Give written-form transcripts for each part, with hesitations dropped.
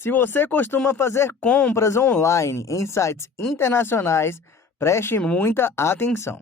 Se você costuma fazer compras online em sites internacionais, preste muita atenção.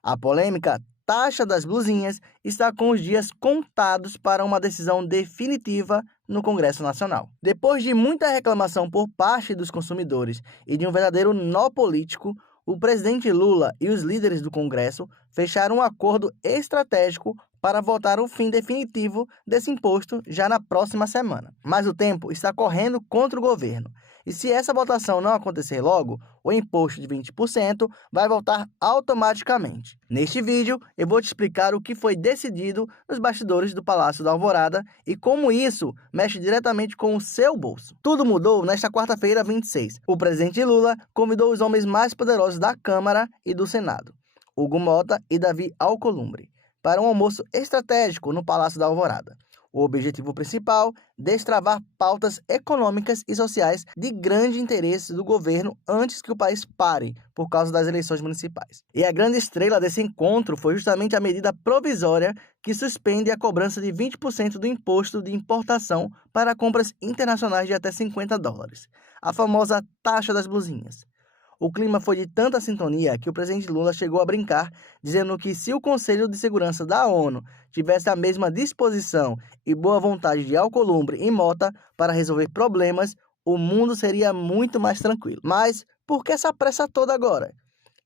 A polêmica taxa das blusinhas está com os dias contados para uma decisão definitiva no Congresso Nacional. Depois de muita reclamação por parte dos consumidores e de um verdadeiro nó político, o presidente Lula e os líderes do Congresso fecharam um acordo estratégico para votar o fim definitivo desse imposto já na próxima semana. Mas o tempo está correndo contra o governo. E se essa votação não acontecer logo, o imposto de 20% vai voltar automaticamente. Neste vídeo, eu vou te explicar o que foi decidido nos bastidores do Palácio da Alvorada e como isso mexe diretamente com o seu bolso. Tudo mudou nesta quarta-feira, 26. O presidente Lula convidou os homens mais poderosos da Câmara e do Senado, Hugo Mota e Davi Alcolumbre, para um almoço estratégico no Palácio da Alvorada. O objetivo principal, destravar pautas econômicas e sociais de grande interesse do governo antes que o país pare por causa das eleições municipais. E a grande estrela desse encontro foi justamente a medida provisória que suspende a cobrança de 20% do imposto de importação para compras internacionais de até $50, a famosa taxa das blusinhas. O clima foi de tanta sintonia que o presidente Lula chegou a brincar, dizendo que se o Conselho de Segurança da ONU tivesse a mesma disposição e boa vontade de Alcolumbre e Mota para resolver problemas, o mundo seria muito mais tranquilo. Mas por que essa pressa toda agora?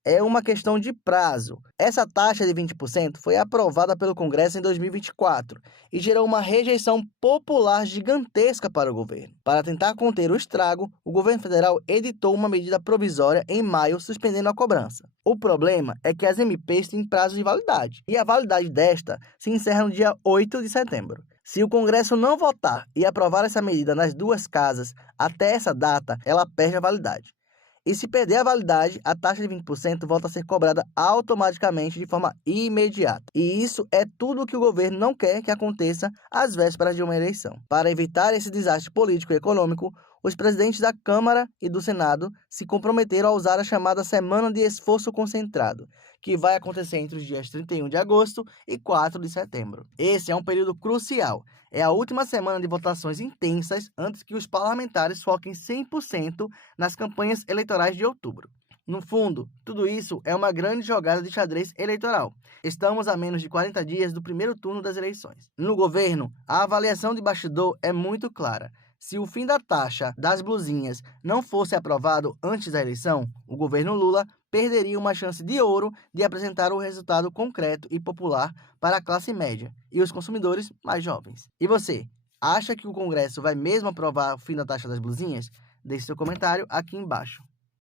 É uma questão de prazo. Essa taxa de 20% foi aprovada pelo Congresso em 2024 e gerou uma rejeição popular gigantesca para o governo. Para tentar conter o estrago, o governo federal editou uma medida provisória em maio suspendendo a cobrança. O problema é que as MPs têm prazo de validade e a validade desta se encerra no dia 8 de setembro. Se o Congresso não votar e aprovar essa medida nas duas casas até essa data, ela perde a validade. E se perder a validade, a taxa de 20% volta a ser cobrada automaticamente de forma imediata. E isso é tudo o que o governo não quer que aconteça às vésperas de uma eleição. Para evitar esse desastre político e econômico, os presidentes da Câmara e do Senado se comprometeram a usar a chamada Semana de Esforço Concentrado, que vai acontecer entre os dias 31 de agosto e 4 de setembro. Esse é um período crucial. É a última semana de votações intensas antes que os parlamentares foquem 100% nas campanhas eleitorais de outubro. No fundo, tudo isso é uma grande jogada de xadrez eleitoral. Estamos a menos de 40 dias do primeiro turno das eleições. No governo, a avaliação de bastidor é muito clara. Se o fim da taxa das blusinhas não fosse aprovado antes da eleição, o governo Lula perderia uma chance de ouro de apresentar o resultado concreto e popular para a classe média e os consumidores mais jovens. E você, acha que o Congresso vai mesmo aprovar o fim da taxa das blusinhas? Deixe seu comentário aqui embaixo.